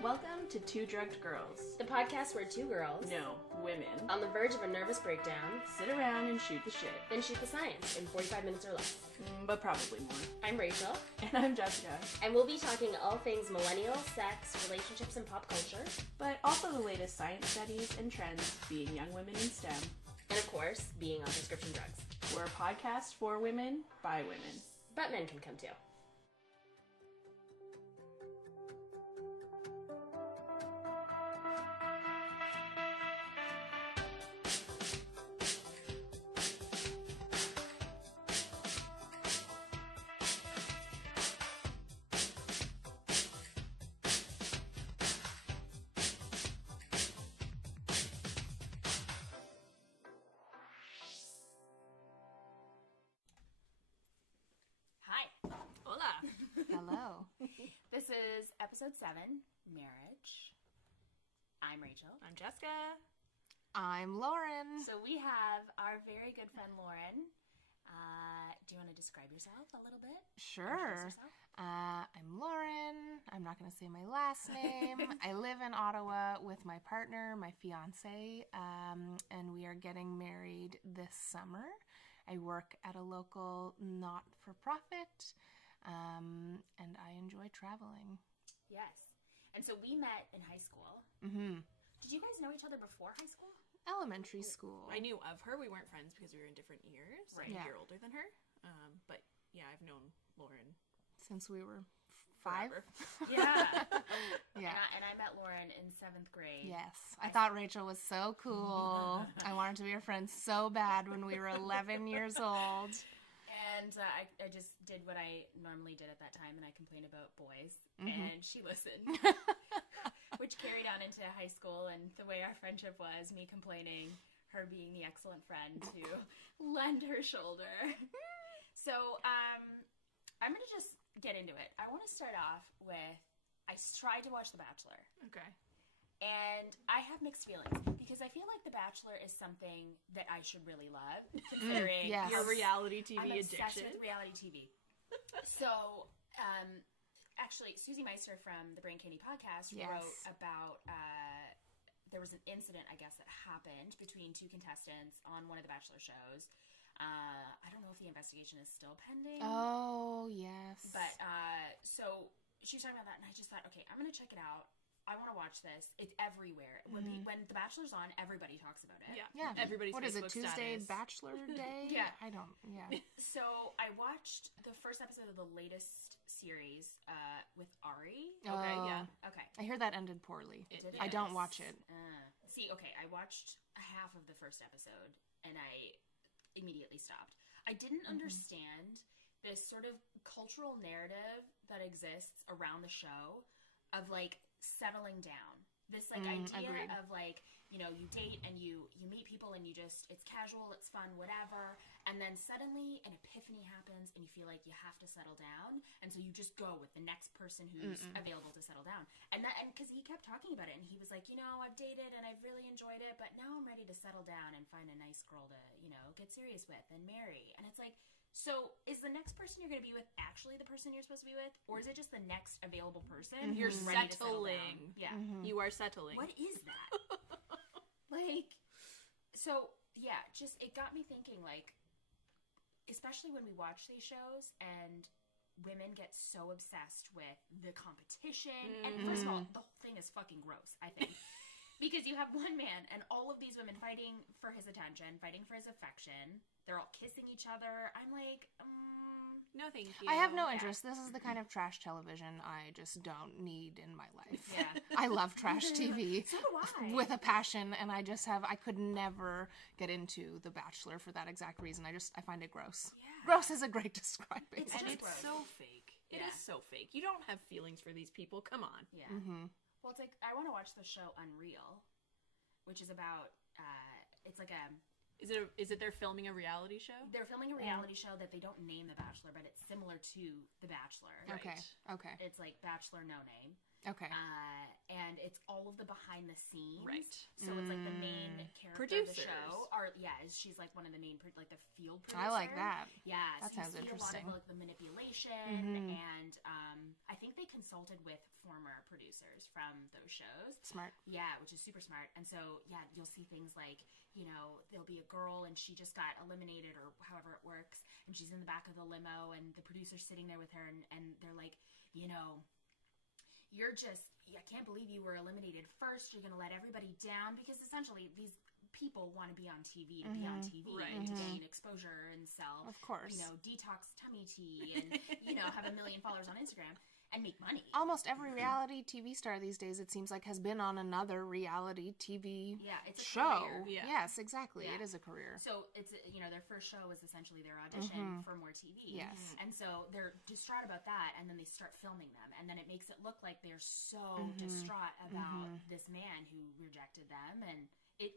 Welcome to Two Drugged Girls. The podcast where two girls, No, women. on the verge of a nervous breakdown, Sit around and shoot the shit. then shoot the science in 45 minutes or less. But probably more. I'm Rachel, And I'm Jessica. and we'll be talking all things millennial, sex, relationships, and pop culture. But also the latest science studies and trends being young women in STEM. And of course, being on prescription drugs. We're a podcast for women, by women. But men can come too. Hello. This is episode 7, Marriage. I'm Rachel. I'm Jessica. I'm Lauren. So we have our very good friend Lauren. Do you want to describe yourself a little bit? Sure. I'm Lauren. I'm not going to say my last name. I live in Ottawa with my partner, my fiance, and we are getting married this summer. I work at a local not-for-profit, and I enjoy traveling. Yes. And so we met in high school. Mm-hmm. Did you guys know each other before high school? Elementary school. I knew of her. We weren't friends because we were in different years. Right. I'm Yeah. a year older than her. But yeah, I've known Lauren Since we were 5. forever. Yeah. Yeah. And I met Lauren in 7th grade. Yes. I thought Rachel was so cool. I wanted to be her friend so bad when we were 11 years old. And I just did what I normally did at that time, and I complained about boys. Mm-hmm. And she listened, which carried on into high school. And the way our friendship was, me complaining, her being the excellent friend to lend her shoulder. So I'm going to just get into it. I want to start off with, I tried to watch The Bachelor. Okay. And I have mixed feelings because I feel like The Bachelor is something that I should really love, considering yes. Your reality TV I'm obsessed addiction. with reality TV. So, actually, Susie Meister from the Brain Candy podcast Yes. wrote about there was an incident, I guess, that happened between two contestants on one of the Bachelor shows. I don't know if the investigation is still pending. Oh, yes. But, so she was talking about that, and I just thought, okay, I'm going to check it out. I want to watch this. It's everywhere. When The Bachelor's on, everybody talks about it. Yeah. Yeah. Everybody's What is it, Facebook Tuesday status. Bachelor Day? Yeah. I don't, yeah. So I watched the first episode of the latest series with Ari. Okay, Oh. yeah. Okay. I hear that ended poorly. It Did I it? don't watch it. See, okay, I watched a half of the first episode, and I immediately stopped. I didn't understand this sort of cultural narrative that exists around the show of, like, settling down. This, like, idea agreed. of, like, you know, you date and you meet people and you just, it's casual, it's fun, whatever, and then suddenly an epiphany happens and you feel like you have to settle down, and so you just go with the next person who's available to settle down. And because he kept talking about it, and he was like, you know, I've dated and I've really enjoyed it, but now I'm ready to settle down and find a nice girl to, you know, get serious with and marry. And it's like, so is the next person you're going to be with actually the person you're supposed to be with, or is it just the next available person You're who's ready to settle settling. down? Yeah. You are settling. What is that? Like, so, yeah, just, it got me thinking, like, especially when we watch these shows and women get so obsessed with the competition. And first of all, the whole thing is fucking gross, I think. Because you have one man and all of these women fighting for his attention, fighting for his affection. They're all kissing each other. I'm like, No, thank you. I have no interest. This is the kind of trash television I just don't need in my life. Yeah. I love trash TV. So do I. With a passion, and I could never get into The Bachelor for that exact reason. I find it gross. Yeah. Gross is a great describing. It's And just it's gross. so fake. It is so fake. You don't have feelings for these people. Come on. Yeah. Well, it's like, I want to watch the show Unreal, which is about, it's like a... Is it they're filming a reality show? They're filming a reality show that they don't name The Bachelor, but it's similar to The Bachelor. Okay. Okay. It's like Bachelor No Name. Okay. And it's all of the behind the scenes. Right. So it's like the main character Producers. of the show. she's like one of the main, like the field producer. I like that. Yeah. That so sounds you see interesting. a lot of like the manipulation, and I think they consulted with former producers from those shows. Smart. Yeah, which is super smart. And so, yeah, you'll see things like, there'll be a girl and she just got eliminated or however it works, and she's in the back of the limo and the producer's sitting there with her, and they're like, I can't believe you were eliminated first. You're going to let everybody down, because essentially these people want to be on TV to be on TV, Right. and to gain exposure and sell, Of course. detox tummy tea and, have 1 million followers on Instagram and make money. Almost every reality TV star these days, it seems like, has been on another reality TV It's a show. career. Yeah. Yes, exactly. Yeah. It is a career. So it's, their first show is essentially their audition for more TV. Yes. And so they're distraught about that, and then they start filming them, and then it makes it look like they're so distraught about this man who rejected them, and it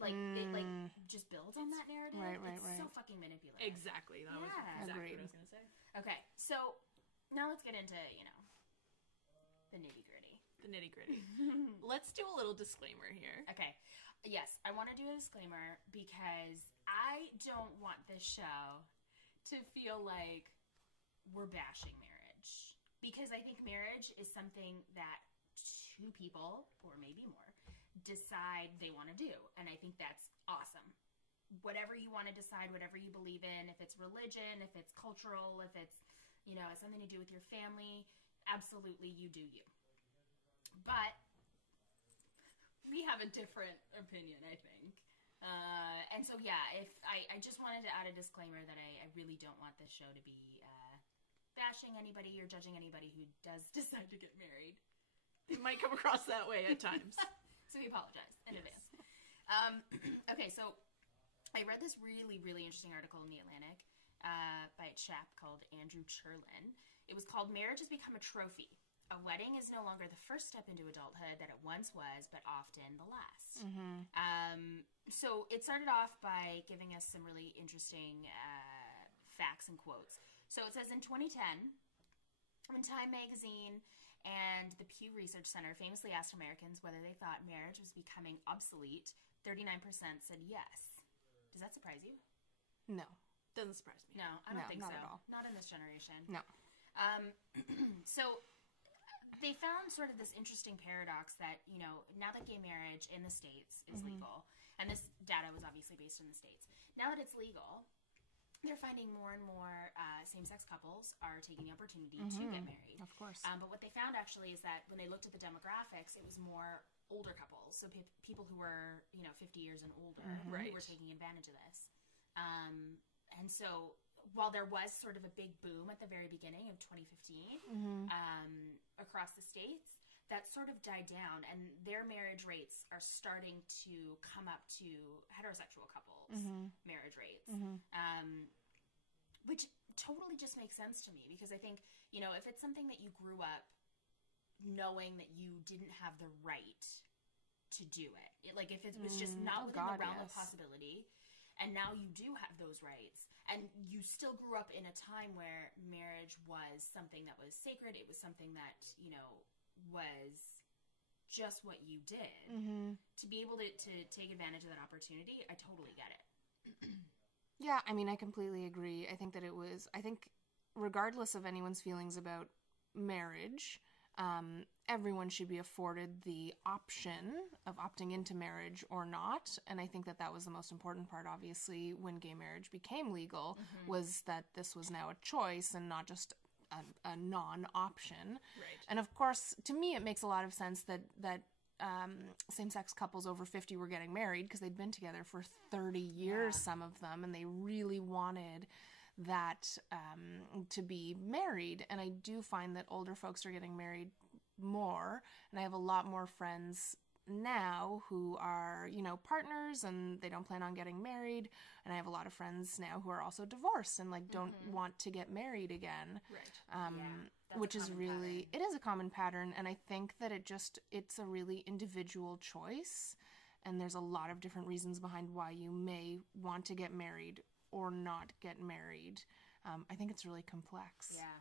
just builds on that narrative. Right, It's right. so fucking manipulative. Exactly. That was Yeah. exactly Agreed. what I was going to say. Okay, so now let's get into, the nitty gritty. The nitty gritty. Let's do a little disclaimer here. Okay. Yes, I want to do a disclaimer because I don't want this show to feel like we're bashing marriage. Because I think marriage is something that two people, or maybe more, decide they want to do. And I think that's awesome. Whatever you want to decide, whatever you believe in, if it's religion, if it's cultural, if it's, something to do with your family, absolutely, you do you. But we have a different opinion, I think. And so, if I just wanted to add a disclaimer that I really don't want this show to be bashing anybody or judging anybody who does decide to get married. It might come across that way at times. So we apologize in advance. Okay, so I read this really, really interesting article in The Atlantic by a chap called Andrew Cherlin. It was called "Marriage Has Become a Trophy. A wedding is no longer the first step into adulthood that it once was, but often the last." So it started off by giving us some really interesting facts and quotes. So it says in 2010, when Time Magazine and the Pew Research Center famously asked Americans whether they thought marriage was becoming obsolete, 39% said yes. Does that surprise you? No. Doesn't surprise me. No, I don't think not so. at all. Not in this generation. No. So they found sort of this interesting paradox that, now that gay marriage in the States is legal, and this data was obviously based in the States, now that it's legal, they're finding more and more same-sex couples are taking the opportunity to get married. Of course. But what they found actually is that when they looked at the demographics, it was more older couples, so people who were, 50 years and older who Right. were taking advantage of this. And so while there was sort of a big boom at the very beginning of 2015 across the States, that sort of died down, and their marriage rates are starting to come up to heterosexual couples' marriage rates, which totally just makes sense to me, because I think, if it's something that you grew up knowing that you didn't have the right to do it, like if it was just not within the realm of possibility, and now you do have those rights, and you still grew up in a time where marriage was something that was sacred, it was something that, was just what you did, to be able to take advantage of that opportunity, I totally get it. Yeah, I mean, I completely agree. I think regardless of anyone's feelings about marriage, everyone should be afforded the option of opting into marriage or not. And I think that was the most important part, obviously, when gay marriage became legal, was that this was now a choice and not just a non-option. Right. And of course, to me, it makes a lot of sense that same-sex couples over 50 were getting married because they'd been together for 30 years, some of them, and they really wanted that to be married. And I do find that older folks are getting married more, and I have a lot more friends now who are, partners, and they don't plan on getting married, and I have a lot of friends now who are also divorced and don't want to get married again. Right. Which is really, it is a common pattern, and I think that it's a really individual choice, and there's a lot of different reasons behind why you may want to get married or not get married. I think it's really complex. Yeah,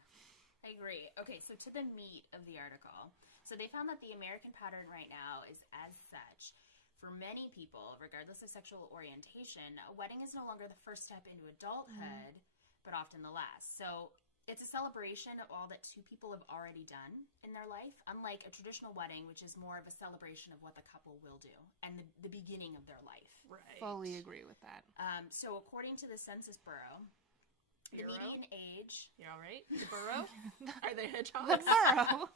I agree. Okay, so to the meat of the article. So they found that the American pattern right now is as such. For many people, regardless of sexual orientation, a wedding is no longer the first step into adulthood, but often the last. So it's a celebration of all that two people have already done in their life, unlike a traditional wedding, which is more of a celebration of what the couple will do and the beginning of their life. Right. Fully agree with that. So according to the Census Bureau, the median age... You all right? The burrow? Are they hedgehogs? The burrow.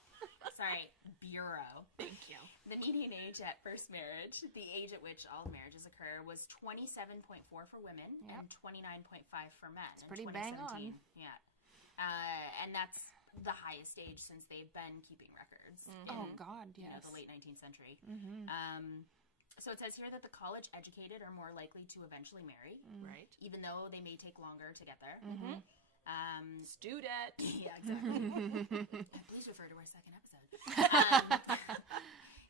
Sorry, Bureau. Thank you. The median age at first marriage, the age at which all marriages occur, was 27.4 for women and 29.5 for men. It's pretty bang on. Yeah. And that's the highest age since they've been keeping records. Oh, God, yes. The late 19th century. Mm-hmm. So it says here that the college-educated are more likely to eventually marry. Right. Even though they may take longer to get there. Student. Yeah, exactly. Please refer to our second episode.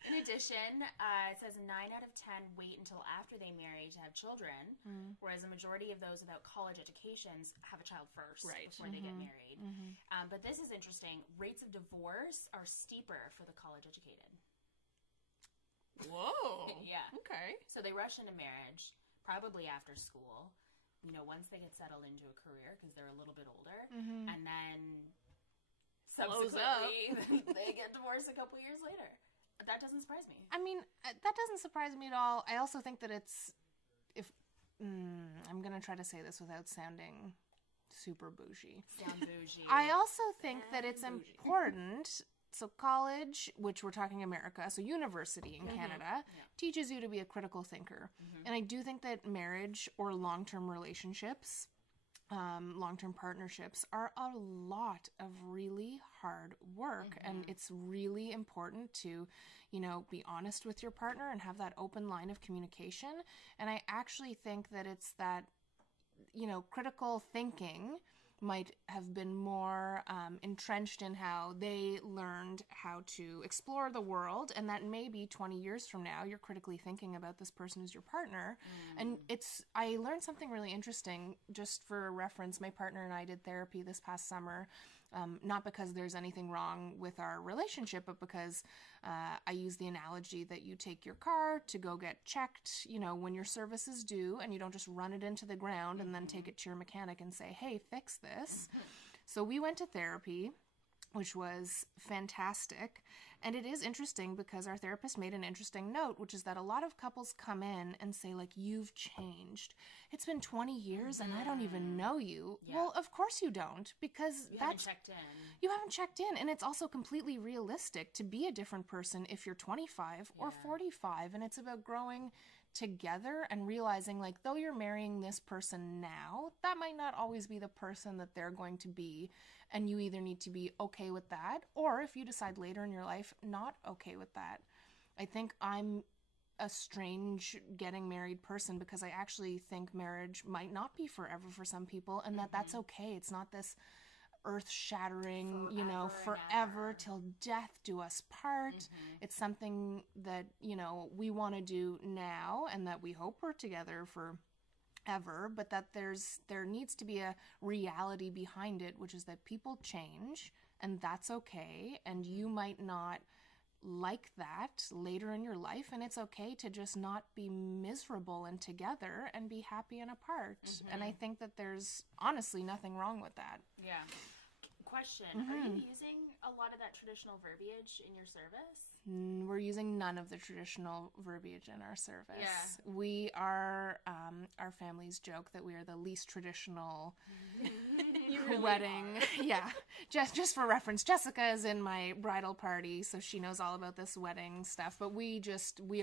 In addition, it says 9 out of 10 wait until after they marry to have children, whereas a majority of those without college educations have a child first before they get married. But this is interesting. Rates of divorce are steeper for the college-educated. Whoa. Yeah. Okay. So they rush into marriage, probably after school, once they get settled into a career because they're a little bit older, and then subsequently they get divorced a couple years later. That doesn't surprise me. I mean, that doesn't surprise me at all. I also think that I'm going to try to say this without sounding super bougie. Sound bougie. I also think that it's important. So college, which we're talking America, so university in Canada, teaches you to be a critical thinker. And I do think that marriage or long-term relationships, long-term partnerships are a lot of really hard work. And it's really important to, be honest with your partner and have that open line of communication. And I actually think that it's that, critical thinking might have been more entrenched in how they learned how to explore the world, and that maybe 20 years from now you're critically thinking about this person as your partner. And I learned something really interesting. Just for reference, my partner and I did therapy this past summer, not because there's anything wrong with our relationship, but because I use the analogy that you take your car to go get checked, when your service is due, and you don't just run it into the ground and then take it to your mechanic and say, hey, fix this. So we went to therapy, which was fantastic. And it is interesting because our therapist made an interesting note, which is that a lot of couples come in and say, like, you've changed. It's been 20 years and I don't even know you. Yeah. Well, of course you don't, because you haven't checked in. You haven't checked in. And it's also completely realistic to be a different person if you're 25 or 45. And it's about growing together and realizing, like, though you're marrying this person now, that might not always be the person that they're going to be. And you either need to be okay with that, or if you decide later in your life, not okay with that. I think I'm a strange getting married person because I actually think marriage might not be forever for some people, and that's okay. It's not this earth-shattering, forever till death do us part. It's something that, we want to do now and that we hope we're together for ever, but that there needs to be a reality behind it, which is that people change, and that's okay, and you might not like that later in your life, and it's okay to just not be miserable and together and be happy and apart. And I think that there's honestly nothing wrong with that. Yeah. Question, are you using a lot of that traditional verbiage in your service? We're using none of the traditional verbiage in our service. Yeah. We are, our families joke that we are the least traditional wedding. Yeah. Just for reference, Jessica is in my bridal party, so she knows all about this wedding stuff, but we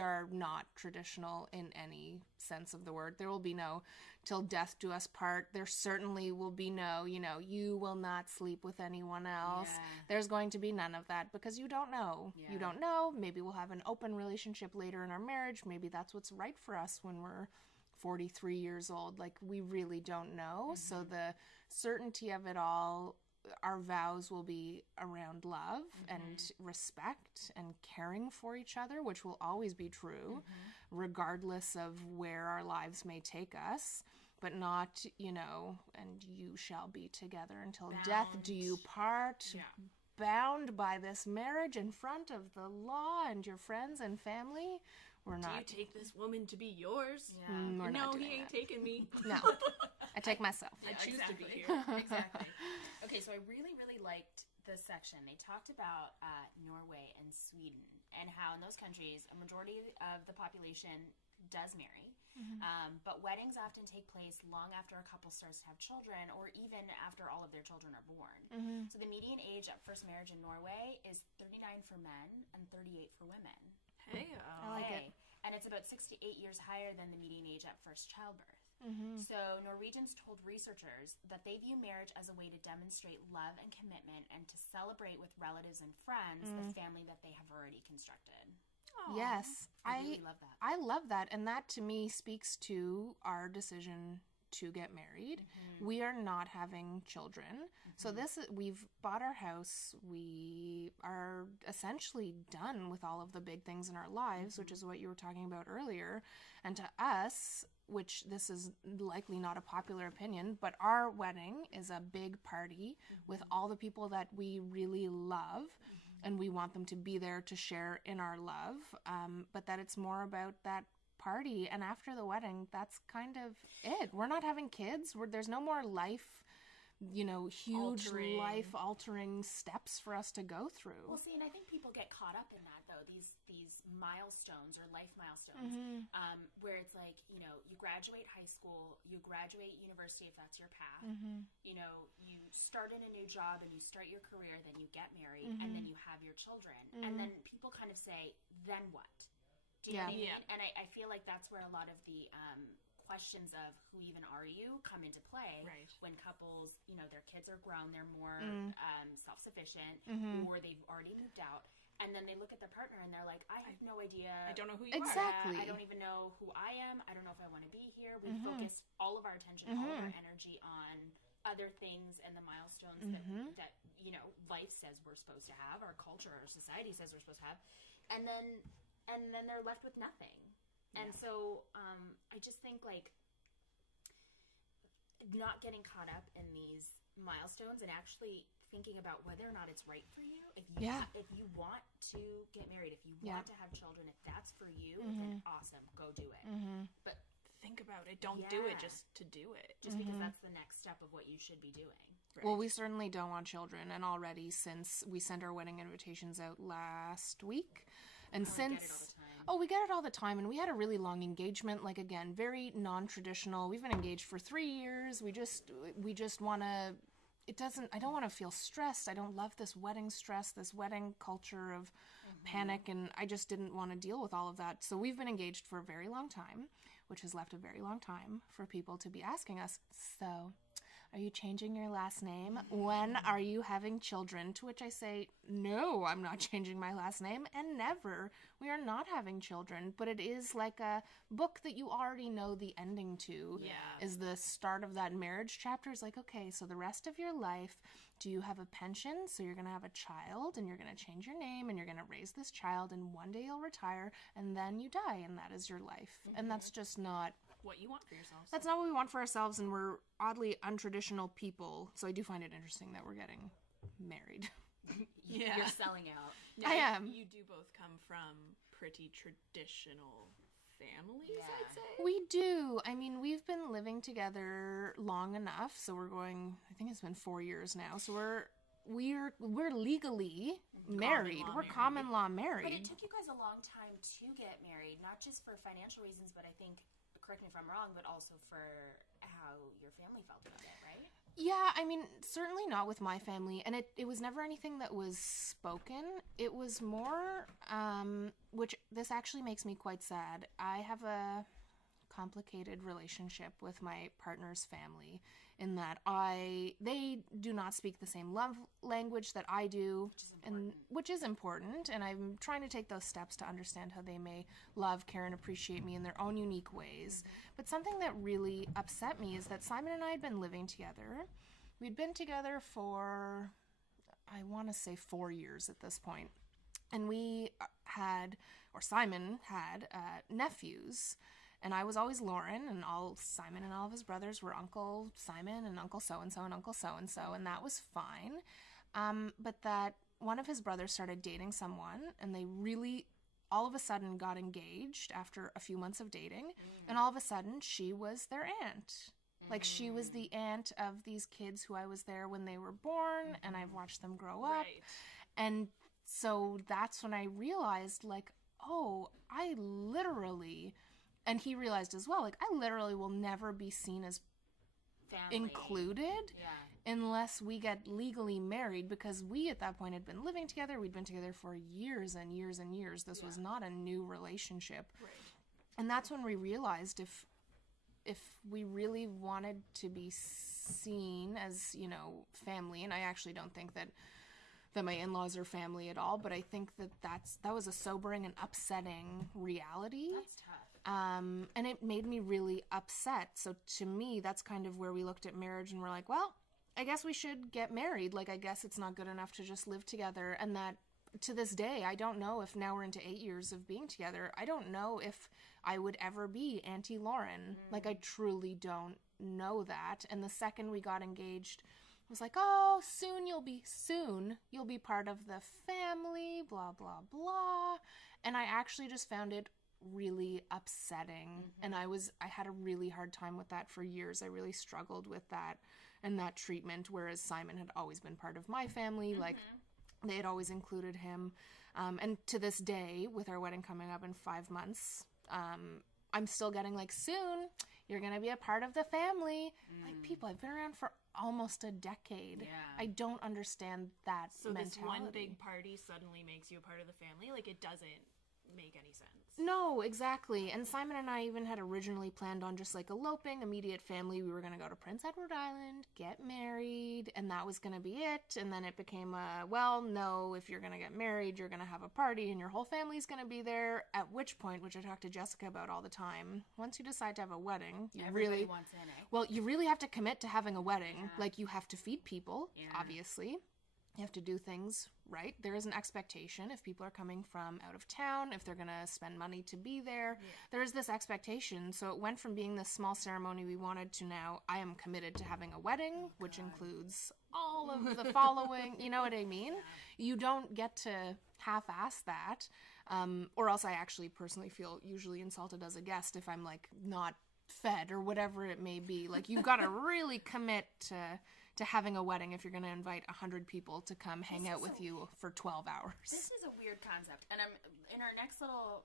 are not traditional in any sense of the word. There will be no till death do us part. There certainly will be no, you will not sleep with anyone else. Yeah. There's going to be none of that because you don't know. Yeah. You don't know. Maybe we'll have an open relationship later in our marriage. Maybe that's what's right for us when we're 43 years old. Like, we really don't know. So the certainty of it all, our vows will be around love and respect and caring for each other, which will always be true, regardless of where our lives may take us, but not, and you shall be together until death do you part. Yeah. bound by this marriage in front of the law and your friends and family. We're Do not. you take this woman to be yours? Yeah. We're No, not doing he ain't that. taking me. No, I take myself. I choose to be here. Exactly. Okay, so I really, really liked this section. They talked about Norway and Sweden and how in those countries a majority of the population does marry. But weddings often take place long after a couple starts to have children or even after all of their children are born. So the median age at first marriage in Norway is 39 for men and 38 for women. Hey, I like it. And it's about 6 to 8 years higher than the median age at first childbirth. So Norwegians told researchers that they view marriage as a way to demonstrate love and commitment and to celebrate with relatives and friends the family that they have already constructed. Yes, I really love that. I love that, and that to me speaks to our decision to get married. We are not having children. So we've bought our house. We are essentially done with all of the big things in our lives, which is what you were talking about earlier. And to us, which this is likely not a popular opinion, but our wedding is a big party with all the people that we really love. And we want them to be there to share in our love, but that it's more about that party. And after the wedding, that's kind of it. We're not having kids. There's no more life, huge life-altering steps for us to go through. Well, see, and I think people get caught up in that, though, these milestones or life milestones, where it's like, you graduate high school, you graduate university if that's your path, you start in a new job and you start your career, then you get married, and then you have your children. And then people kind of say, then what? Do you know what I mean? And I feel like that's where a lot of the questions of who even are you come into play when couples, their kids are grown, they're more self-sufficient, or they've already moved out. And then they look at their partner and they're like, I have no idea. I don't know who you Exactly. I don't even know who I am. I don't know if I want to be here. We focus all of our attention, all of our energy on other things and the milestones that life says we're supposed to have, our culture, our society says we're supposed to have. And then they're left with nothing. And so I just think not getting caught up in these milestones and actually thinking about whether or not it's right for you. If you want to get married, if you want to have children, if that's for you, then awesome, go do it. But think about it. Don't do it just to do it. Just because that's the next step of what you should be doing. Right. Well, we certainly don't want children, and already since we sent our wedding invitations out last week, and We get it all the time. we get it all the time, and we had a really long engagement, again, very non-traditional. We've been engaged for 3 years. We just want to, I don't want to feel stressed. I don't love this wedding stress, this wedding culture of panic, and I just didn't want to deal with all of that. So we've been engaged for a very long time, which has left a very long time for people to be asking us, so are you changing your last name? When are you having children? To which I say, no, I'm not changing my last name, and never. We are not having children, but it is like a book that you already know the ending to. Yeah. Is the start of that marriage chapter. It's like, okay, so the rest of your life, do you have a pension? So you're going to have a child, and you're going to change your name, and you're going to raise this child, and one day you'll retire, and then you die, and that is your life. And that's just not what you want for yourselves. That's not what we want for ourselves, and we're oddly untraditional people. So I do find it interesting that we're getting married. Yeah. You're selling out. I am. You do both come from pretty traditional families, I'd say. We do. I mean, we've been living together long enough, so we're going, I think it's been 4 years now. So we're legally married. We're common law married. But it took you guys a long time to get married, not just for financial reasons, but I think, correct me if I'm wrong, but also for how your family felt about it, right? Yeah, I mean, certainly not with my family. And it was never anything that was spoken. It was more, which this actually makes me quite sad. I have a complicated relationship with my partner's family in that they do not speak the same love language that I do, which is important, and I'm trying to take those steps to understand how they may love, care, and appreciate me in their own unique ways. But something that really upset me is that Simon and I had been living together. We'd been together for, I want to say 4 years at this point, and Simon had nephews. And I was always Lauren, and Simon and all of his brothers were Uncle Simon and Uncle so-and-so and Uncle so-and-so, and that was fine. But that one of his brothers started dating someone, and they really all of a sudden got engaged after a few months of dating, and all of a sudden she was their aunt. Like, she was the aunt of these kids who I was there when they were born, and I've watched them grow up. Right. And so that's when I realized, like, oh, I literally, and he realized as well, like, I literally will never be seen as Family. included Yeah. unless we get legally married, because we at that point had been living together. We'd been together for years and years and years. This was not a new relationship. Right. And that's when we realized if we really wanted to be seen as, you know, family, and I actually don't think that my in-laws are family at all, but I think that was a sobering and upsetting reality. That's tough. And it made me really upset. So to me, that's kind of where we looked at marriage and we're like, well, I guess we should get married. Like, I guess it's not good enough to just live together. And that, to this day, I don't know if now we're into 8 years of being together, I don't know if I would ever be Auntie Lauren. Like, I truly don't know that. And the second we got engaged, I was like, oh, soon you'll be part of the family, blah, blah, blah. And I actually just found it really upsetting. And I had a really hard time with that for years. I really struggled with that and that treatment, whereas Simon had always been part of my family. Like, they had always included him. And to this day, with our wedding coming up in 5 months, I'm still getting like, soon you're going to be a part of the family. Like, people, I've been around for almost a decade. Yeah. I don't understand that So mentality. this one big party suddenly makes you a part of the family? Like, it doesn't make any sense. No, exactly. And Simon and I even had originally planned on just like eloping, immediate family. We were going to go to Prince Edward Island, get married, and that was going to be it. And then it became well, no, if you're going to get married, you're going to have a party and your whole family's going to be there. At which point, which I talk to Jessica about all the time, once you decide to have a wedding, Everybody wants in it. well, you really have to commit to having a wedding. Like, you have to feed people, obviously. You have to do things right. There is an expectation if people are coming from out of town, if they're going to spend money to be there. There is this expectation. So it went from being this small ceremony we wanted to now I am committed to having a wedding, which includes all of the following. You know what I mean? You don't get to half-ass that. Or else I actually personally feel usually insulted as a guest if I'm like not fed or whatever it may be. Like, you've got to really commit to having a wedding if you're going to invite 100 people to come hang out with you for 12 hours. This is a weird concept. And I'm in our next little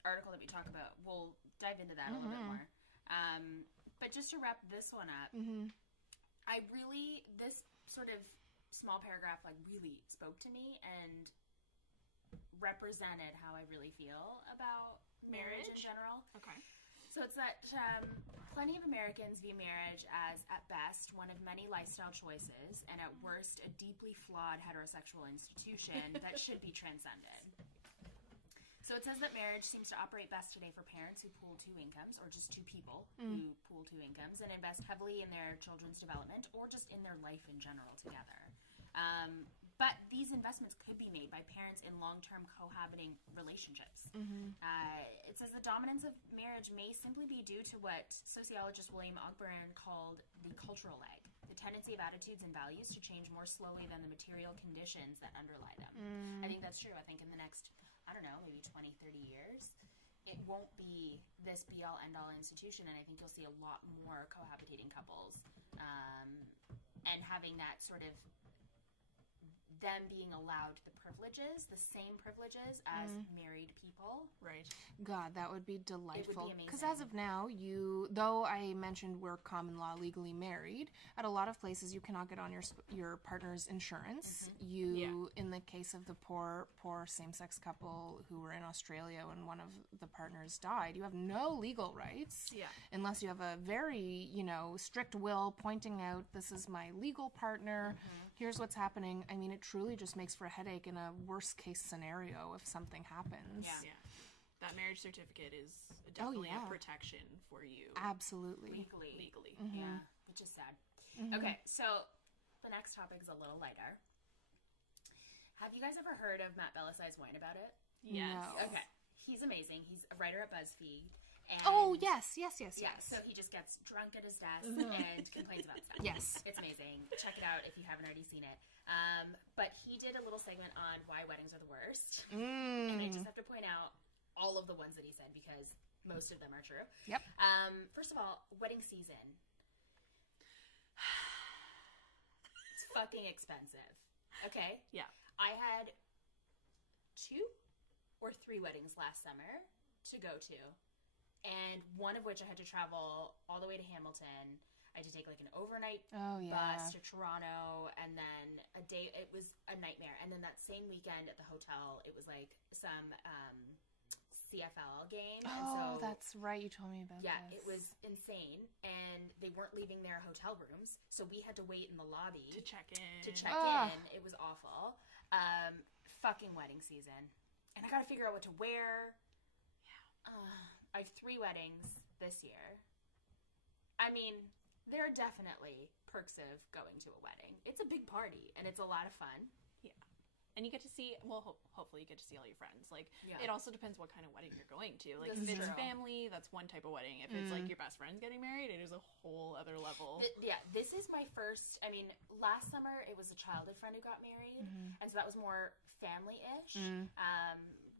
article that we talk about, we'll dive into that a little bit more. But just to wrap this one up, this sort of small paragraph like really spoke to me and represented how I really feel about marriage in general. Okay. So it's that plenty of Americans view marriage as, at best, one of many lifestyle choices, and at worst, a deeply flawed heterosexual institution that should be transcended. So it says that marriage seems to operate best today for parents who pool two incomes, or just two people who pool two incomes, and invest heavily in their children's development, or just in their life in general together. But these investments could be made by parents in long-term cohabiting relationships. It says the dominance of marriage may simply be due to what sociologist William Ogburn called the cultural lag, the tendency of attitudes and values to change more slowly than the material conditions that underlie them. I think that's true. I think in the next, I don't know, maybe 20, 30 years, it won't be this be-all, end-all institution, and I think you'll see a lot more cohabitating couples and having that sort of them being allowed the privileges, the same privileges as married people. Right. God, that would be delightful. amazing. Because as of now, though I mentioned we're common law legally married, at a lot of places you cannot get on your partner's insurance. In the case of the poor same-sex couple who were in Australia when one of the partners died, you have no legal rights unless you have a very, strict will pointing out, this is my legal partner, here's what's happening. I mean, it truly just makes for a headache in a worst-case scenario if something happens. Yeah. That marriage certificate is definitely a protection for you. Absolutely. Legally. Yeah, which is sad. Okay, so the next topic is a little lighter. Have you guys ever heard of Matt Bellassai's Wine About It? Yes. No. Okay. He's amazing. He's a writer at Buzzfeed. And Oh, yes. Yeah, so he just gets drunk at his desk and complains about stuff. Yes. It's amazing. Check it out if you haven't already seen it. But he did a little segment on why weddings are the worst. And I just have to point out all of the ones that he said because most of them are true. Yep. First of all, wedding season. It's fucking expensive. Okay? Yeah. I had 2 or 3 weddings last summer to go to. And one of which I had to travel all the way to Hamilton. I had to take like an overnight bus to Toronto, and then a day. It was a nightmare. And then that same weekend at the hotel, it was like some CFL game. Oh, and so, that's right. You told me about yeah, this. it was insane. And they weren't leaving their hotel rooms, so we had to wait in the lobby To check in. It was awful. Fucking wedding season. And I gotta figure out what to wear. I have 3 weddings this year. I mean, there are definitely perks of going to a wedding. It's a big party, and it's a lot of fun. Yeah. And you get to see, well, hopefully you get to see all your friends. Like, it also depends what kind of wedding you're going to. Like, if it's family, that's one type of wedding. If it's, like, your best friend's getting married, it is a whole other level. This is my first, I mean, last summer it was a childhood friend who got married, and so that was more family-ish.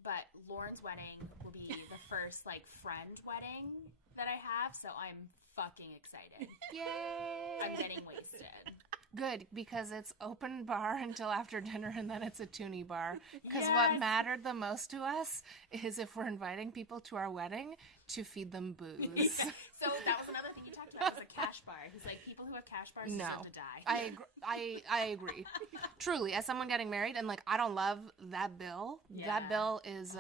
But Lauren's wedding will be the first, like, friend wedding that I have, so I'm fucking excited. Yay! I'm getting wasted. Good, because it's open bar until after dinner, and then it's a toonie bar. Because what mattered the most to us is if we're inviting people to our wedding, to feed them booze. So that was another thing you talked about, was a cash bar. He's like, people who have cash bars deserve to die. I agree. Truly, as someone getting married, and like, I don't love that bill. Yeah. That bill is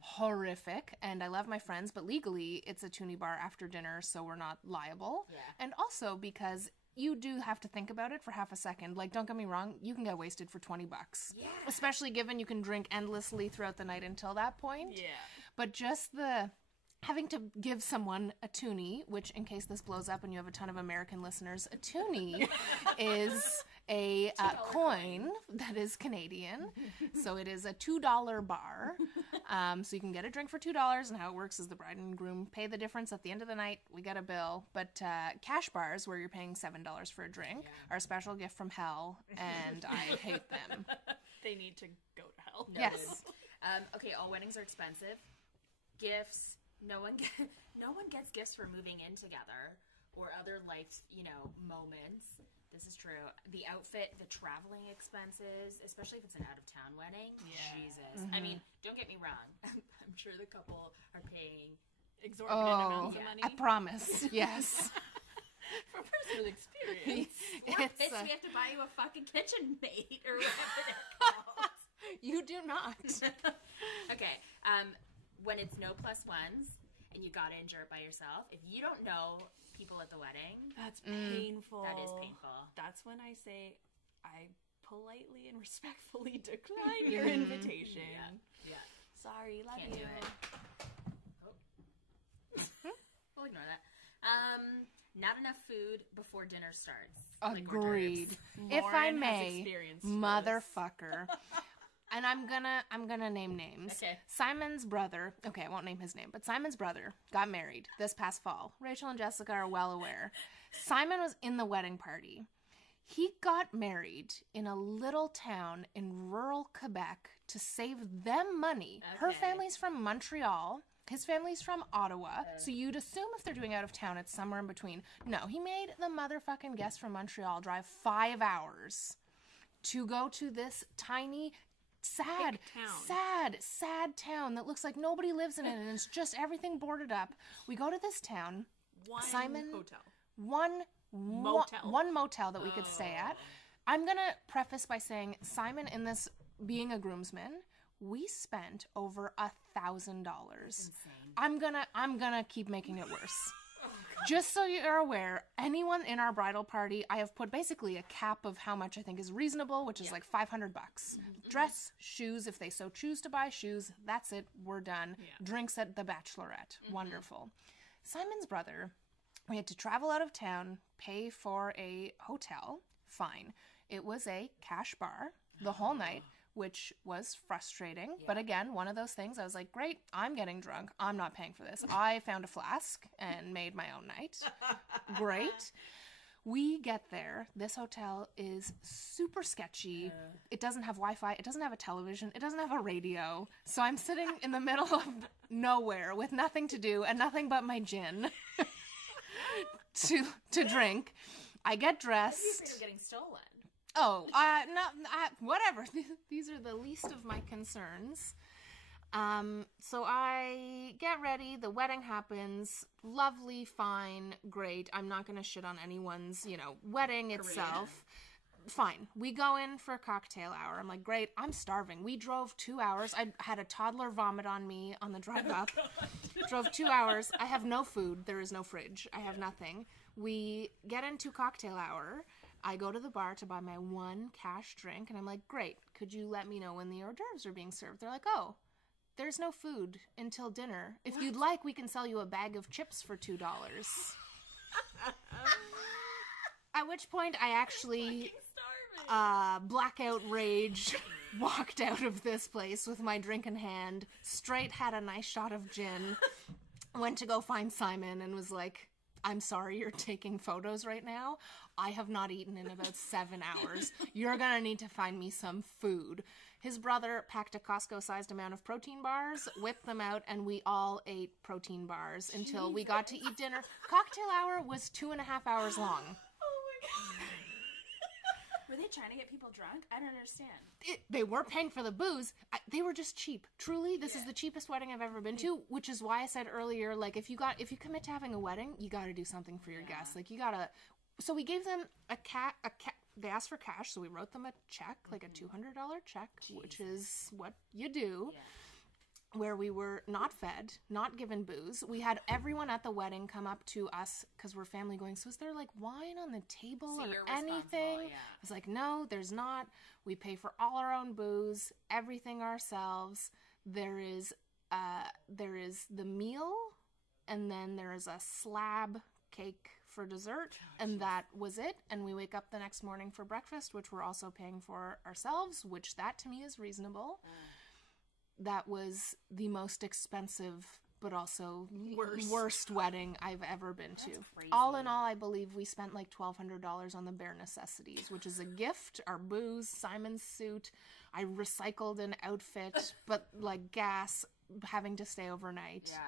horrific, and I love my friends, but legally, it's a toonie bar after dinner, so we're not liable. Yeah. And also because you do have to think about it for half a second. Like, don't get me wrong, you can get wasted for $20. Yeah. Especially given you can drink endlessly throughout the night until that point. Yeah. But just the having to give someone a toonie, which in case this blows up and you have a ton of American listeners, a toonie is a coin that is Canadian. So it is a $2 bar. So you can get a drink for $2, and how it works is the bride and groom pay the difference at the end of the night. We get a bill. But cash bars, where you're paying $7 for a drink, are a special gift from hell, and I hate them. They need to go to hell. Yes. Okay, all weddings are expensive. Gifts. No one gets gifts for moving in together or other life, moments. This is true. The outfit, the traveling expenses, especially if it's an out-of-town wedding. Yeah. Jesus. I mean, don't get me wrong. I'm sure the couple are paying exorbitant amounts of money. I promise. Yes. From personal experience. We have to buy you a fucking kitchen mate or whatever they're called. You do not. Okay. When it's no plus ones and you gotta endure it by yourself, if you don't know people at the wedding, that's painful. That is painful. That's when I say I politely and respectfully decline your invitation. Yeah. Sorry, love Can't you. do it. We'll ignore that. Not enough food before dinner starts. Agreed. Like If I Lauren has may, experienced motherfucker. And I'm gonna name names. Okay. Simon's brother, okay, I won't name his name, but Simon's brother got married this past fall. Rachel and Jessica are well aware. Simon was in the wedding party. He got married in a little town in rural Quebec to save them money. Okay. Her family's from Montreal. His family's from Ottawa. So you'd assume if they're doing out of town, it's somewhere in between. No, he made the motherfucking guest from Montreal drive 5 hours to go to this tiny, sad town that looks like nobody lives in it, and it's just everything boarded up. We go to this town. One hotel. One motel that we could stay at. I'm gonna preface by saying, Simon, in this being a groomsman, we spent over $1,000. I'm gonna keep making it worse. Just so you're aware, anyone in our bridal party, I have put basically a cap of how much I think is reasonable, which is like $500. Dress, shoes, if they so choose to buy shoes, that's it, we're done. Drinks at the Bachelorette, wonderful. Simon's brother, we had to travel out of town, pay for a hotel, fine. It was a cash bar the whole night. which was frustrating. But again, one of those things, I was like, great, I'm getting drunk. I'm not paying for this. I found a flask and made my own night. Great. We get there. This hotel is super sketchy. It doesn't have Wi-Fi. It doesn't have a television. It doesn't have a radio. So I'm sitting in the middle of nowhere with nothing to do and nothing but my gin to drink. I get dressed. What are you afraid of getting stolen? Oh, whatever. These are the least of my concerns. So I get ready. The wedding happens. Lovely, fine, great. I'm not going to shit on anyone's, wedding itself. Fine. We go in for cocktail hour. I'm like, great. I'm starving. We drove 2 hours. I had a toddler vomit on me on the drive up. Drove 2 hours. I have no food. There is no fridge. I have nothing. We get into cocktail hour. I go to the bar to buy my one cash drink, and I'm like, great. Could you let me know when the hors d'oeuvres are being served? They're like, oh, there's no food until dinner. If you'd like, we can sell you a bag of chips for $2. At which point, I actually, blackout rage, walked out of this place with my drink in hand, straight had a nice shot of gin, went to go find Simon and was like, I'm sorry you're taking photos right now. I have not eaten in about 7 hours. You're gonna need to find me some food. His brother packed a Costco-sized amount of protein bars, whipped them out, and we all ate protein bars until we got to eat dinner. Cocktail hour was 2.5 hours long. Oh my god. Were they trying to get people drunk? I don't understand. They weren't paying for the booze. They were just cheap. Truly, this is the cheapest wedding I've ever been to, which is why I said earlier, like, if you commit to having a wedding, you got to do something for your guests. Like, you got to... So we gave them they asked for cash, so we wrote them a check, like a $200 check, which is what you do, where we were not fed, not given booze. We had everyone at the wedding come up to us, because we're family, going, so is there, like, wine on the table or anything? I was like, no, there's not. We pay for all our own booze, everything ourselves. There is the meal, and then there is a slab cake for dessert, and that was it. And we wake up the next morning for breakfast, which we're also paying for ourselves, which that to me is reasonable. That was the most expensive but also worst wedding I've ever been to. Crazy. All in all, I believe we spent like $1,200 on the bare necessities, which is a gift, our booze, Simon's suit. I recycled an outfit, but like gas, having to stay overnight. Yeah.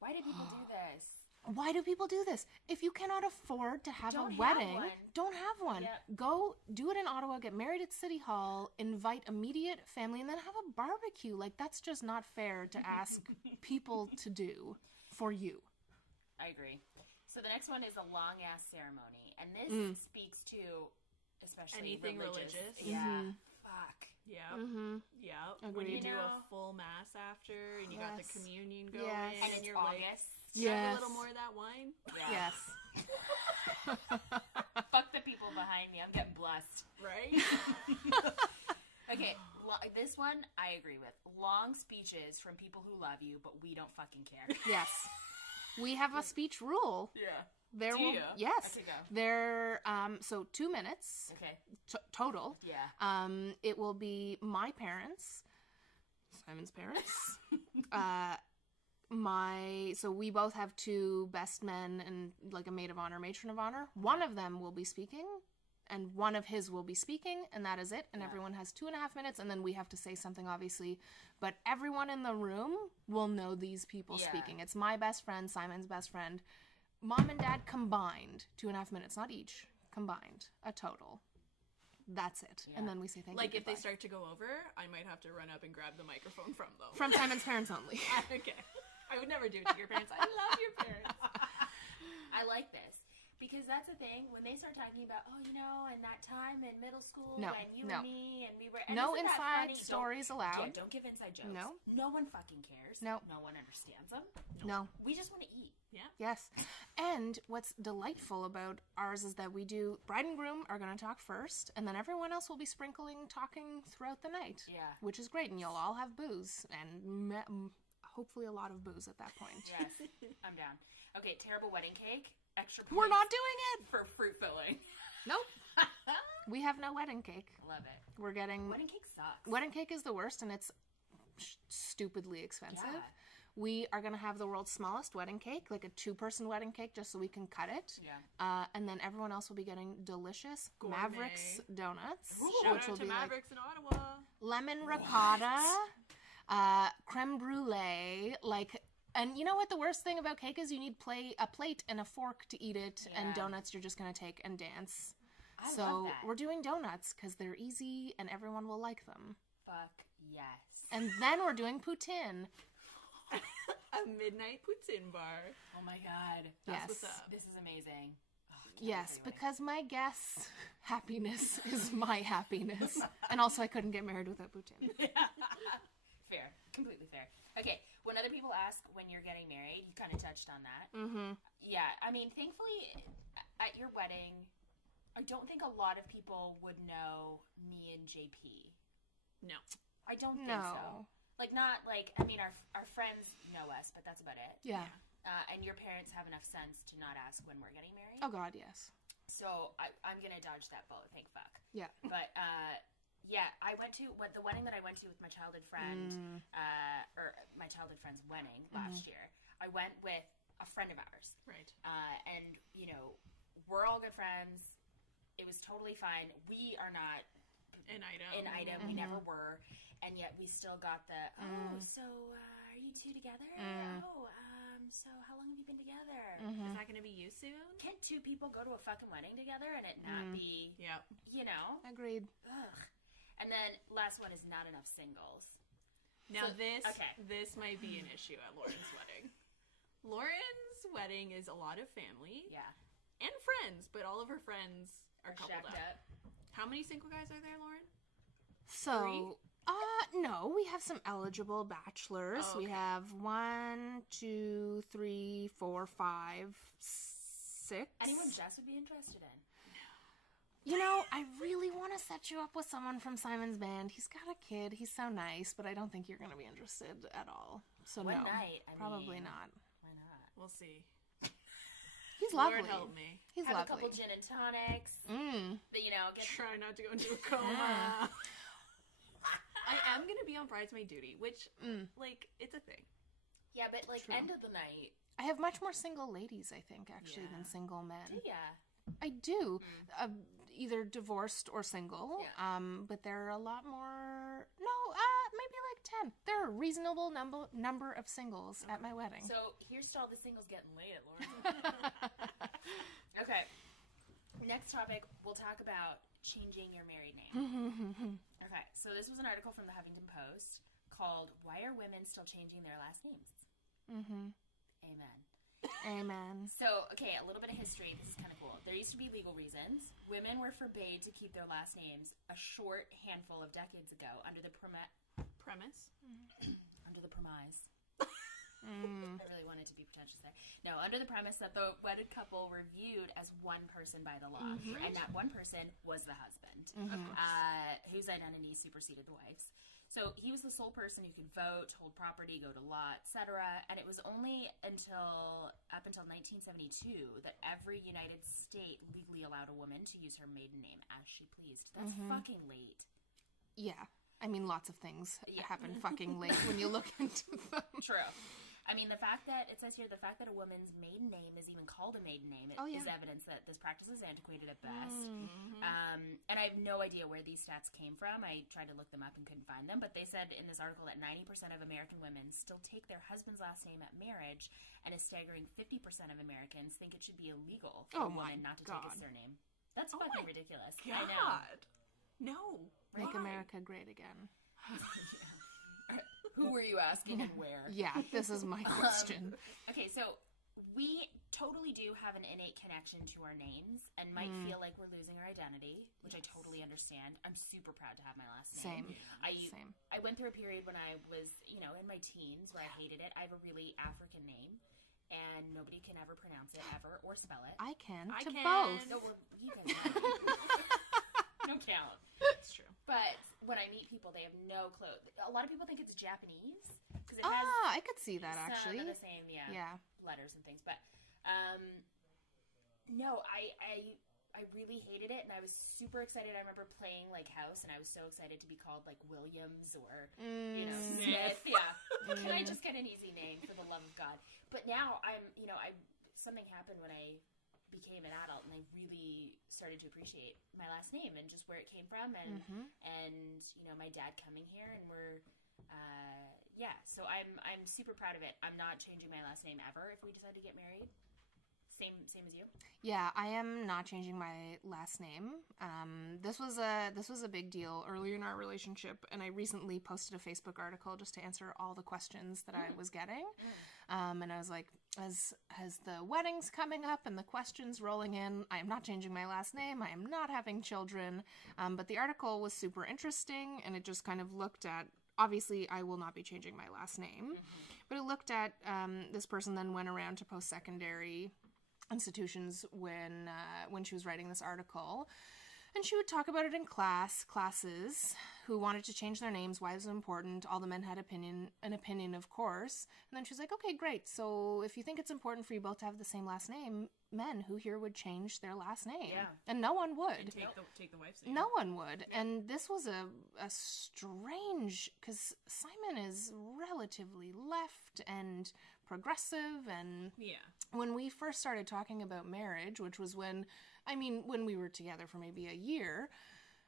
Why do people do this? Why do people do this? If you cannot afford to have a wedding, don't have one. Yep. Go do it in Ottawa, get married at City Hall, invite immediate family, and then have a barbecue. Like, that's just not fair to ask people to do for you. I agree. So the next one is a long-ass ceremony. And this speaks to, especially anything religious. Yeah. Mm-hmm. Fuck. Yeah. Mm-hmm. Yeah. Agreed. When you do a full mass after, and you got the communion going, And it's you're August. Have a little more of that wine? Yes. Fuck the people behind me. I'm getting blessed. Right? Okay, this one I agree with. Long speeches from people who love you, but we don't fucking care. Yes. We have a speech rule. Yeah. Yes. Okay, go. There, so 2 minutes. Okay. Total. Yeah. It will be my parents, Simon's parents, so we both have 2 best men and like a maid of honor, matron of honor. One of them will be speaking, and one of his will be speaking, and that is it. And everyone has 2.5 minutes, and then we have to say something, obviously. But everyone in the room will know these people speaking. It's my best friend, Simon's best friend. Mom and dad combined 2.5 minutes, not each, combined, a total. That's it. Yeah. And then we say thank you. Like, if they start to go over, I might have to run up and grab the microphone from them. From Simon's parents only. Okay. I would never do it to your parents. I love your parents. I like this. Because that's the thing, when they start talking about, in that time in middle school when you and me and we were... And no inside stories allowed. Yeah, don't give inside jokes. No. No one fucking cares. No. No one understands them. No. We just want to eat. Yeah. Yes. And what's delightful about ours is that we do... Bride and groom are going to talk first, and then everyone else will be sprinkling talking throughout the night. Yeah. Which is great, and you'll all have booze, and hopefully a lot of booze at that point. Yes. I'm down. Okay, terrible wedding cake. Extra points. We're not doing it! For fruit filling. Nope. We have no wedding cake. Love it. We're getting... Wedding cake sucks. Wedding cake is the worst, and it's stupidly expensive. Yeah. We are going to have the world's smallest wedding cake, like a 2-person wedding cake, just so we can cut it. Yeah. And then everyone else will be getting delicious Gourmet. Mavericks donuts. Shout which out will to be Mavericks in Ottawa. lemon ricotta, creme brulee, and you know what the worst thing about cake is? You need a plate and a fork to eat it, and donuts you're just going to take and dance. I So love that. we're doing donuts because they're easy and everyone will like them. Fuck yes. And then we're doing poutine. A midnight poutine bar. Oh my god. Yes. What's up? This is amazing. Oh, Yes, because my guests' happiness is my happiness. And also I couldn't get married without poutine. Fair. Completely fair. Okay, when other people ask when you're getting married, you kind of touched on that. Mm-hmm. Yeah, I mean, thankfully, at your wedding, I don't think a lot of people would know me and JP. No. I don't think No. so. Like, not like, I mean, our friends know us, but that's about it. Yeah. And your parents have enough sense to not ask when we're getting married. Oh, God, yes. So I'm going to dodge that bullet, thank fuck. Yeah. But, yeah, I went to the wedding that I went to with my childhood friend, or my childhood friend's wedding last year. I went with a friend of ours. Right. And, you know, we're all good friends. It was totally fine. We are not An item. We never were. And yet we still got the, so are you two together? So how long have you been together? Is that going to be you soon? Can't 2 people go to a fucking wedding together and it not be, Yep. you know? Agreed. Ugh. And then last one is not enough singles. Now So- okay. this might be an issue at Lauren's wedding. Lauren's wedding is a lot of family Yeah. and friends, but all of her friends are coupled Shacked up. How many single guys are there, Lauren? So, no, we have some eligible bachelors. Oh, We okay. have 1, 2, 3, 4, 5, 6. Anyone Jess would be interested in? You know, I really want to set you up with someone from Simon's band. He's got a kid. He's so nice, but I don't think you're going to be interested at all. So One no, night, I probably mean, not. Why not? We'll see. He's lovely. Lord help me. He's Have lovely. a couple gin and tonics. That, you know, get Try not to go into a coma. I am going to be on bridesmaid duty, which, it's a thing. Yeah, but like True. end of the night. I have much more single ladies, I think, actually, Yeah. than single men. Yeah. I do. Either divorced or single. Yeah. But there are a lot more. No, maybe like 10. There are a reasonable number of singles at my wedding. So here's to all the singles getting laid at Lauren. Okay. Next topic, we'll talk about changing your married name. Okay, so this was an article from the Huffington Post called "Why Are Women Still Changing Their Last Names?" Amen. Amen. So, okay, a little bit of history. This is kind of cool. There used to be legal reasons. Women were forbade to keep their last names a short handful of decades ago under the Premise? under the premise. I really wanted to be pretentious there. No, under the premise that the wedded couple were viewed as one person by the law, and that one person was the husband, whose identity superseded the wife's. So he was the sole person who could vote, hold property, go to law, etc. And it was only up until 1972 that every United State legally allowed a woman to use her maiden name as she pleased. That's fucking late. Yeah. I mean, lots of things happen fucking late when you look into them. True. I mean, the fact that a woman's maiden name is even called a maiden name is evidence that this practice is antiquated at best. And I have no idea where these stats came from. I tried to look them up and couldn't find them, but they said in this article that 90% of American women still take their husband's last name at marriage, and a staggering 50% of Americans think it should be illegal for a woman not to take his surname. That's fucking ridiculous. I know. No. Make Why? America great again. Who were you asking and where? Yeah, this is my question. Okay, so we totally do have an innate connection to our names and might feel like we're losing our identity, which I totally understand. I'm super proud to have my last name. Same. I went through a period when I was, in my teens where I hated it. I have a really African name, and nobody can ever pronounce it ever or spell it. I can. I to can. both. No, well, you guys no count. It's true. But when I meet people, they have no clue. A lot of people think it's Japanese because it has I could see that some actually. of the same, letters and things. But no, really hated it, and I was super excited. I remember playing like house, and I was so excited to be called like Williams or Smith. Yeah, can I just get an easy name for the love of God? But now something happened when I became an adult, and I really started to appreciate my last name and just where it came from, and my dad coming here, and we're so I'm super proud of it. I'm not changing my last name ever if we decide to get married. Same as you? Yeah, I am not changing my last name. This was a big deal earlier in our relationship, and I recently posted a Facebook article just to answer all the questions that I was getting. And I was like, as the wedding's coming up and the questions rolling in, I am not changing my last name. I am not having children. But the article was super interesting, and it just kind of looked at, obviously, I will not be changing my last name. But it looked at, this person then went around to post-secondary institutions when she was writing this article, and she would talk about it in classes who wanted to change their names, why it was important. All the men had an opinion, of course. And then she was like, okay, great, so if you think it's important for you both to have the same last name, men who here would change their last name? Yeah. And no one would. And take the wife's name. No one would. Yeah. And this was a strange, because Simon is relatively left and progressive, and when we first started talking about marriage, which was when we were together for maybe a year,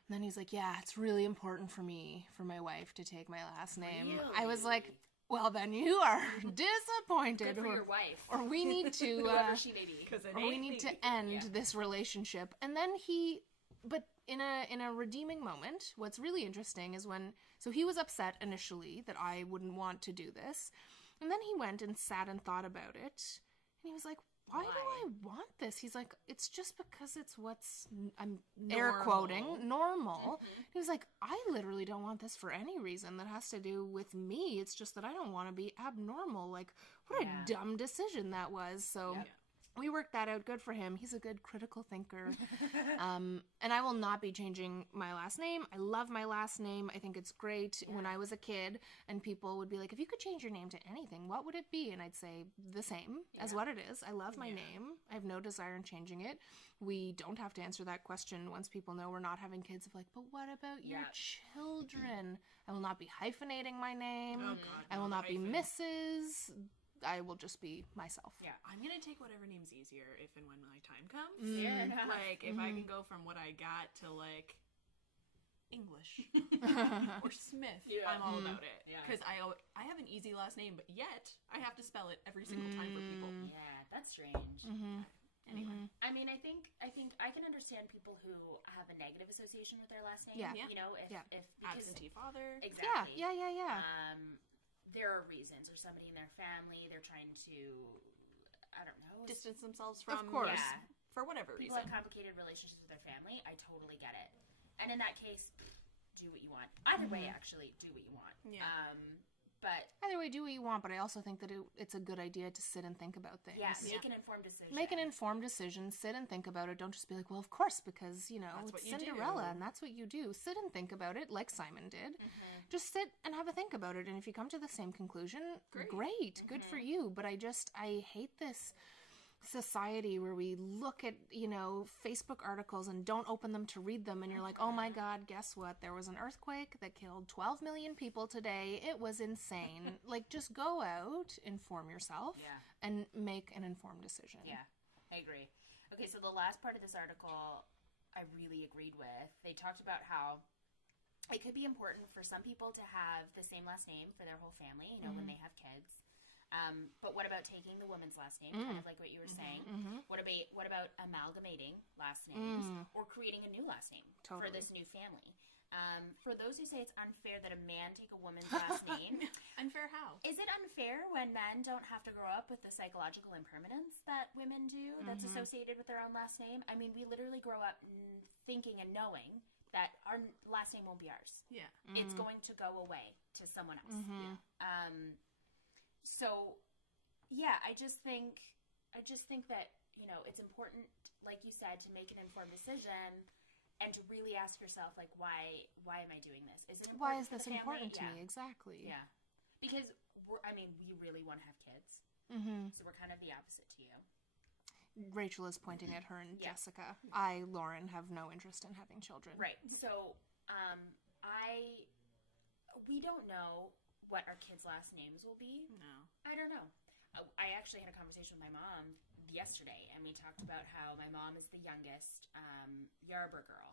and then he's like, yeah, it's really important for my wife to take my last name. Really? I was like, well, then you are disappointed. Good for your wife. Or we need to whoever she may be. Or we need to end this relationship. And then but in a redeeming moment, what's really interesting is so he was upset initially that I wouldn't want to do this. And then he went and sat and thought about it. And he was like, why do I want this? He's like, it's just because it's what's, I'm air quoting, normal. He was like, I literally don't want this for any reason that has to do with me. It's just that I don't want to be abnormal. Like, what a dumb decision that was. So we worked that out. Good for him. He's a good critical thinker. And I will not be changing my last name. I love my last name. I think it's great. When I was a kid and people would be like, if you could change your name to anything, what would it be? And I'd say the same as what it is. I love my name. I have no desire in changing it. We don't have to answer that question once people know we're not having kids of like, but what about your children? I will not be hyphenating my name. Oh, God, I will not be Mrs. I will just be myself. Yeah. I'm going to take whatever name's easier if and when my time comes. Fair enough. Like, if I can go from what I got to, like, English or Smith, I'm all about it. Because I have an easy last name, but yet I have to spell it every single time for people. Yeah, that's strange. Anyway, I mean, I think I can understand people who have a negative association with their last name. Yeah. You know, if because absentee father. Exactly. Yeah. There are reasons, or somebody in their family, they're trying to, I don't know, distance themselves from, of course, for whatever people reason. Have complicated relationships with their family. I totally get it. And in that case, do what you want. Either way, actually, do what you want. Yeah. But either way, do what you want, but I also think that it's a good idea to sit and think about things. Yes, make an informed decision. Make an informed decision. Sit and think about it. Don't just be like, well, of course, because, it's Cinderella, and that's what you do. Sit and think about it, like Simon did. Just sit and have a think about it, and if you come to the same conclusion, great. Good for you. But I hate this society where we look at, Facebook articles and don't open them to read them, and you're like, oh my God, guess what? There was an earthquake that killed 12 million people today. It was insane. Like, just go out, inform yourself, and make an informed decision. Yeah, I agree. Okay, so the last part of this article I really agreed with. They talked about how it could be important for some people to have the same last name for their whole family, when they have kids. But what about taking the woman's last name, kind of like what you were saying? What about amalgamating last names or creating a new last name for this new family? For those who say it's unfair that a man take a woman's last name. Unfair how? Is it unfair when men don't have to grow up with the psychological impermanence that women do that's associated with their own last name? I mean, we literally grow up thinking and knowing that our last name won't be ours. Yeah. It's going to go away to someone else. So, I just think that, it's important, like you said, to make an informed decision and to really ask yourself, like, why am I doing this? Is it important? Why is this important to me? Exactly. Yeah. Because we really want to have kids. So we're kind of the opposite to you. Rachel is pointing at her and Jessica. I, Lauren, have no interest in having children. Right. So, we don't know what our kids' last names will be. No. I don't know. I actually had a conversation with my mom yesterday, and we talked about how my mom is the youngest Yarber girl.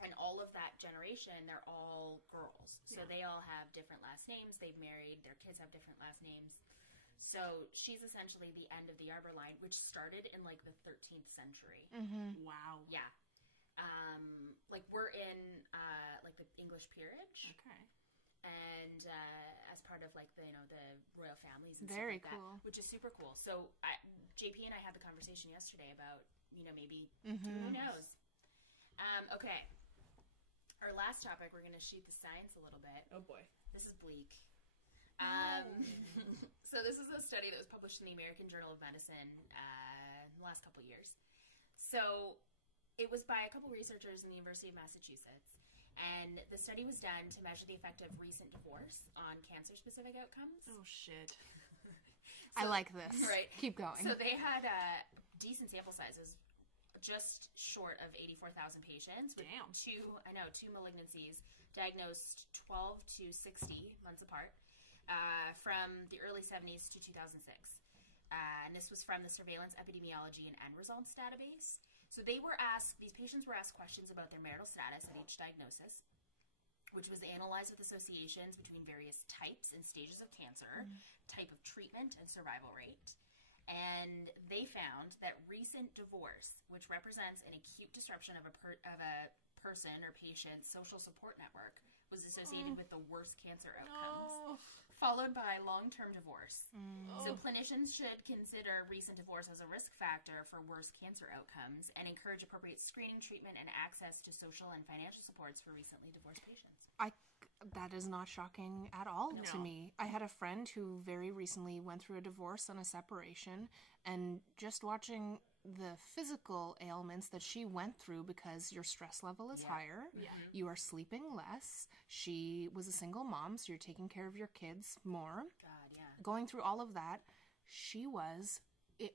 And all of that generation, they're all girls. So they all have different last names. They've married. Their kids have different last names. So she's essentially the end of the Yarber line, which started in, like, the 13th century. Wow. Yeah. Like, we're in, like, the English peerage. Okay. And as part of, like, the, you know, the royal families and Very stuff like cool. that, which is super cool. So JP and I had the conversation yesterday about, you know, maybe, who knows? Okay. Our last topic, we're going to shoot the science a little bit. Oh, boy. This is bleak. So this is a study that was published in the American Journal of Medicine in the last couple of years. So it was by a couple researchers in the University of Massachusetts. And the study was done to measure the effect of recent divorce on cancer-specific outcomes. Oh, shit. I like this. Right. Keep going. So they had decent sample sizes, just short of 84,000 patients with two malignancies diagnosed 12 to 60 months apart from the early 70s to 2006. And this was from the Surveillance Epidemiology and End Results database. So these patients were asked questions about their marital status at each diagnosis, which was analyzed with associations between various types and stages of cancer, type of treatment, and survival rate. And they found that recent divorce, which represents an acute disruption of a person or patient's social support network, was associated with the worst cancer outcomes, followed by long-term divorce. So clinicians should consider recent divorce as a risk factor for worse cancer outcomes and encourage appropriate screening, treatment, and access to social and financial supports for recently divorced patients. That is not shocking at all to me. I had a friend who very recently went through a divorce and a separation, and just watching the physical ailments that she went through because your stress level is higher, you are sleeping less, she was a single mom, so you're taking care of your kids more. Going through all of that,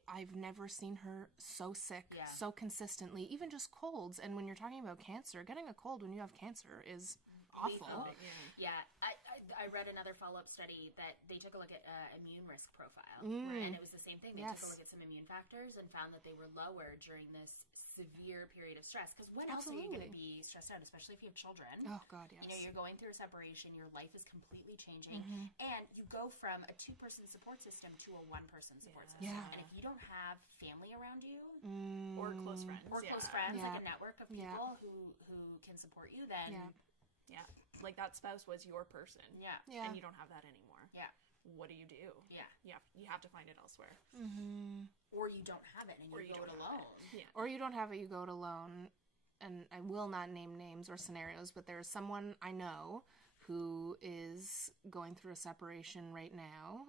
I've never seen her so sick, so consistently, even just colds. And when you're talking about cancer, getting a cold when you have cancer is awful. I read another follow-up study that they took a look at immune risk profile, and it was the same thing. They took a look at some immune factors and found that they were lower during this severe period of stress. Because when else are you going to be stressed out, especially if you have children? Oh, God, yes. You know, you're going through a separation, your life is completely changing, and you go from a two-person support system to a one-person support system. And if you don't have family around you, or close friends, like a network of people who can support you, then... Like that spouse was your person. And you don't have that anymore. What do? You have to find it elsewhere. Or you don't have it and you go it alone. Or you don't have it, you go it alone. And I will not name names or scenarios, but there is someone I know who is going through a separation right now,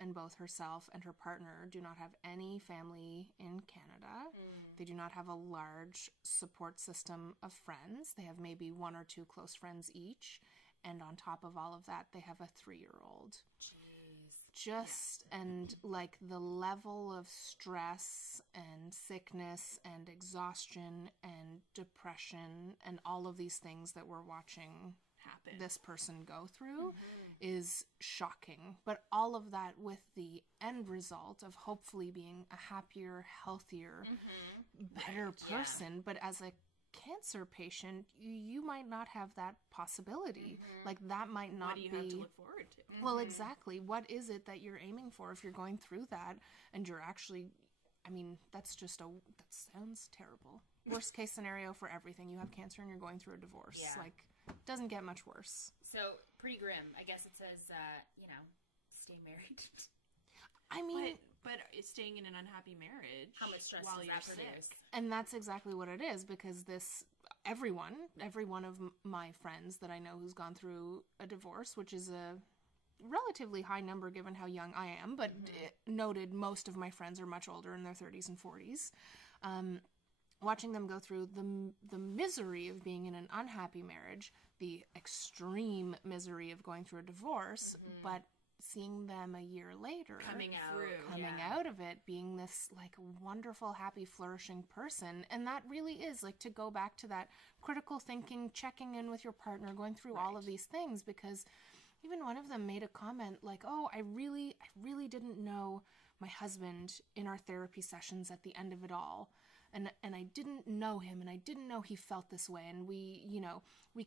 and both herself and her partner do not have any family in Canada. They do not have a large support system of friends. They have maybe one or two close friends each, and on top of all of that, they have a 3-year-old. And like the level of stress and sickness and exhaustion and depression and all of these things that we're watching this person go through is shocking. But all of that with the end result of hopefully being a happier, healthier, better person. But as a cancer patient, you might not have that possibility. Like that might not be... What do you have to look forward to? Well, exactly. What is it that you're aiming for if you're going through that and you're actually... I mean, that sounds terrible. Worst case scenario for everything. You have cancer and you're going through a divorce. Like, doesn't get much worse. So, pretty grim. I guess it says, stay married. I mean... But it's staying in an unhappy marriage. How much stress while does you're that sick? produce? And that's exactly what it is, because every one of my friends that I know who's gone through a divorce, which is a relatively high number given how young I am, but noted most of my friends are much older, in their 30s and 40s. Watching them go through the misery of being in an unhappy marriage, the extreme misery of going through a divorce, but seeing them a year later coming out of it being this like wonderful, happy, flourishing person. And that really is like to go back to that critical thinking, checking in with your partner, going through all of these things, because even one of them made a comment like, oh, I really didn't know my husband in our therapy sessions at the end of it all. And I didn't know him, and I didn't know he felt this way, and we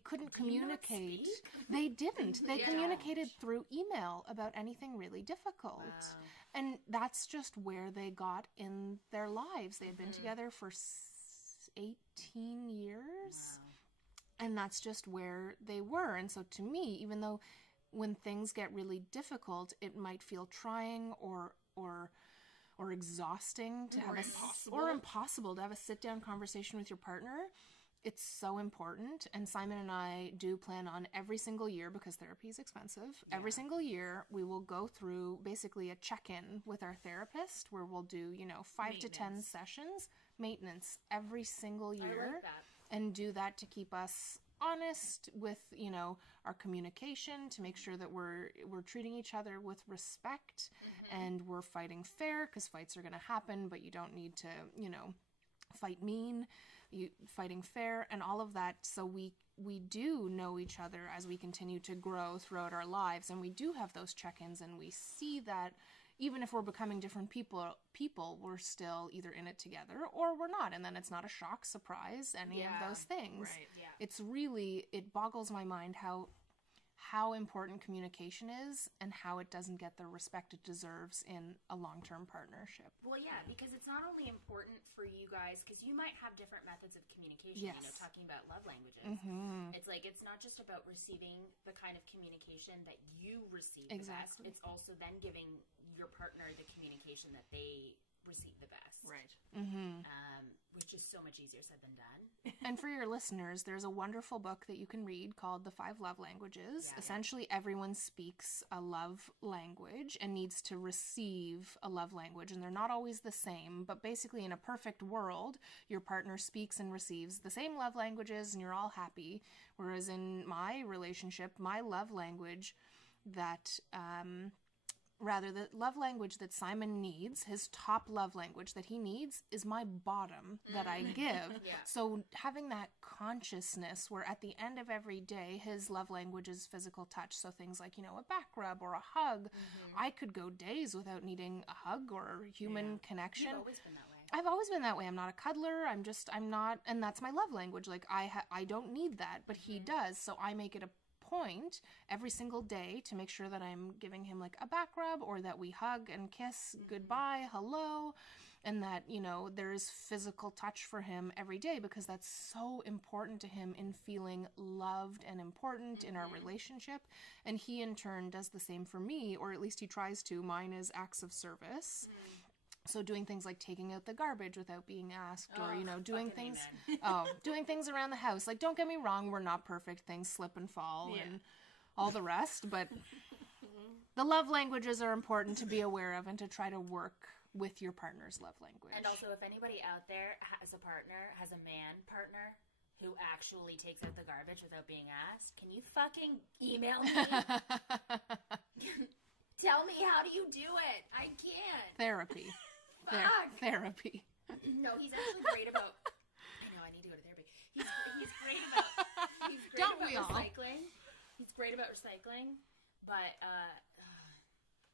couldn't communicate. They didn't. They communicated through email about anything really difficult. Wow. And that's just where they got in their lives. They had been together for 18 years. Wow. And that's just where they were. And so to me, even though when things get really difficult, it might feel trying or exhausting to have impossible to have a sit-down conversation with your partner, it's so important. And Simon and I do plan on every single year, because therapy is expensive, every single year we will go through basically a check-in with our therapist where we'll do 5 to 10 sessions, maintenance every single year. I like that. And do that to keep us honest with our communication, to make sure that we're treating each other with respect, and we're fighting fair, because fights are going to happen, but you don't need to fight mean. You fighting fair and all of that, so we do know each other as we continue to grow throughout our lives, and we do have those check-ins, and we see that even if we're becoming different people, we're still either in it together or we're not. And then it's not a shock, surprise, any of those things. Right. Yeah. It's really, it boggles my mind how important communication is and how it doesn't get the respect it deserves in a long-term partnership. Well, yeah, because it's not only important for you guys, because you might have different methods of communication, talking about love languages. It's like, it's not just about receiving the kind of communication that you receive the best. It's also then giving your partner the communication that they receive the best. Right. Which is so much easier said than done. And for your listeners, there's a wonderful book that you can read called The 5 Love Languages. Essentially, everyone speaks a love language and needs to receive a love language. And they're not always the same, but basically in a perfect world, your partner speaks and receives the same love languages and you're all happy. Whereas in my relationship, my love language the love language that Simon needs, his top love language that he needs, is my bottom that I give. So having that consciousness where at the end of every day, his love language is physical touch. So things like, a back rub or a hug. I could go days without needing a hug or human connection. You've always been that way. I've always been that way. I'm not a cuddler. I'm not, and that's my love language. Like I don't need that, but he does. So I make it a point every single day to make sure that I'm giving him like a back rub, or that we hug and kiss goodbye, hello, and that there's physical touch for him every day, because that's so important to him in feeling loved and important in our relationship. And he in turn does the same for me, or at least he tries to. Mine is acts of service. So doing things like taking out the garbage without being asked, or, doing things, doing things around the house. Like, don't get me wrong, we're not perfect. Things slip and fall and all the rest, but the love languages are important to be aware of and to try to work with your partner's love language. And also, if anybody out there has a man partner who actually takes out the garbage without being asked, can you fucking email me? Tell me, how do you do it? I can't. Therapy. Therapy. No, he's actually great about... I know, I need to go to therapy. He's great about recycling. He's great about recycling, but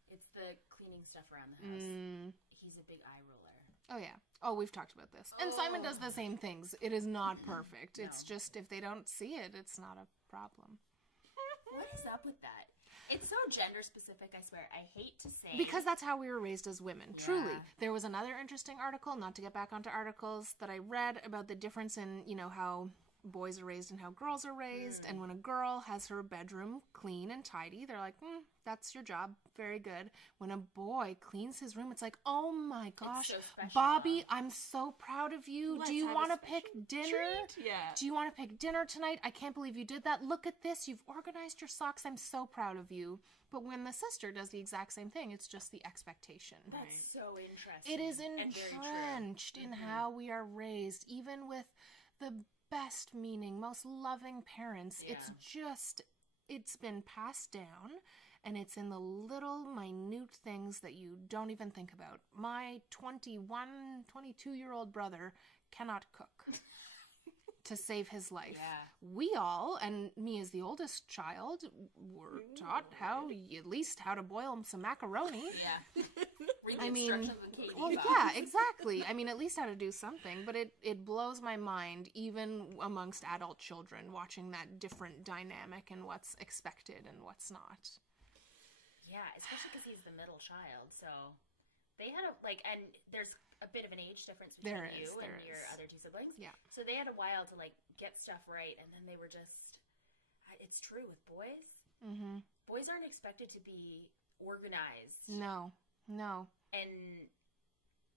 it's the cleaning stuff around the house. He's a big eye roller. Oh, yeah. Oh, we've talked about this. And Simon does the same things. It is not perfect. No. It's just, if they don't see it, it's not a problem. What is up with that? It's so gender specific, I swear. I hate to say. Because that's how we were raised as women. Yeah. Truly. There was another interesting article, not to get back onto articles, that I read about the difference in, how boys are raised and how girls are raised. And when a girl has her bedroom clean and tidy, they're like, that's your job. Very good. When a boy cleans his room, it's like, oh my gosh, so Bobby, I'm so proud of you. Do you want to pick dinner? Treat? Yeah. Do you want to pick dinner tonight? I can't believe you did that. Look at this. You've organized your socks. I'm so proud of you. But when the sister does the exact same thing, it's just the expectation. That's so interesting. It is entrenched in how we are raised, even with the best meaning, most loving parents. Yeah. It's been passed down. And it's in the little minute things that you don't even think about. My 22-year-old brother cannot cook to save his life. Yeah. We all, and me as the oldest child, were taught at least how to boil some macaroni. Yeah. Read the instructions of Katie. Well, yeah, exactly. I mean, at least how to do something. But it blows my mind, even amongst adult children, watching that different dynamic and what's expected and what's not. Yeah, especially because he's the middle child, so they had and there's a bit of an age difference between you and your other two siblings. Yeah. So they had a while to get stuff right, and then they were just. It's true with boys. Mm-hmm. Boys aren't expected to be organized. No.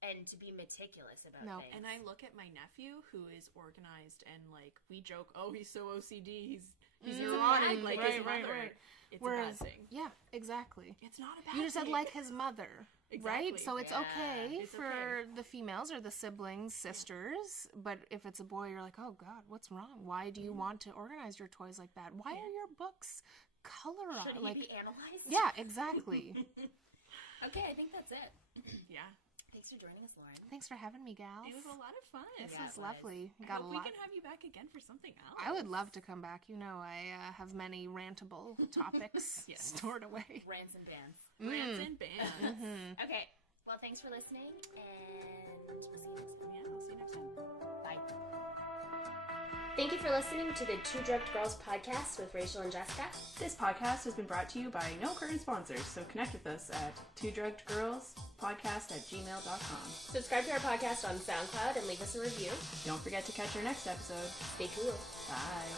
And to be meticulous about things. And I look at my nephew who is organized, and we joke, oh, he's so OCD, he's neurotic like his mother. Right. It's a bad thing. Yeah, exactly. It's not a bad You just said thing. like his mother, Exactly. right? So it's okay It's for the females or the siblings, sisters, but if it's a boy, you're like, oh God, what's wrong? Why do you want to organize your toys like that? Why are your books colorized? Should he be analyzed? Yeah, exactly. Okay, I think that's it. Yeah. Thanks for joining us, Lauren. Thanks for having me, gals. It was a lot of fun. This is lovely. I hope we can have you back again for something else. I would love to come back. You know, I have many rantable topics stored away. Rants and bands. Rants and bands. Mm-hmm. Okay. Well, thanks for listening, and we'll see you next time. Yeah, I'll see you next time. Bye. Thank you for listening to the Two Drugged Girls podcast with Rachel and Jessica. This podcast has been brought to you by no current sponsors, so connect with us at twodruggedgirlspodcast@gmail.com. Subscribe to our podcast on SoundCloud and leave us a review. Don't forget to catch our next episode. Stay cool. Bye.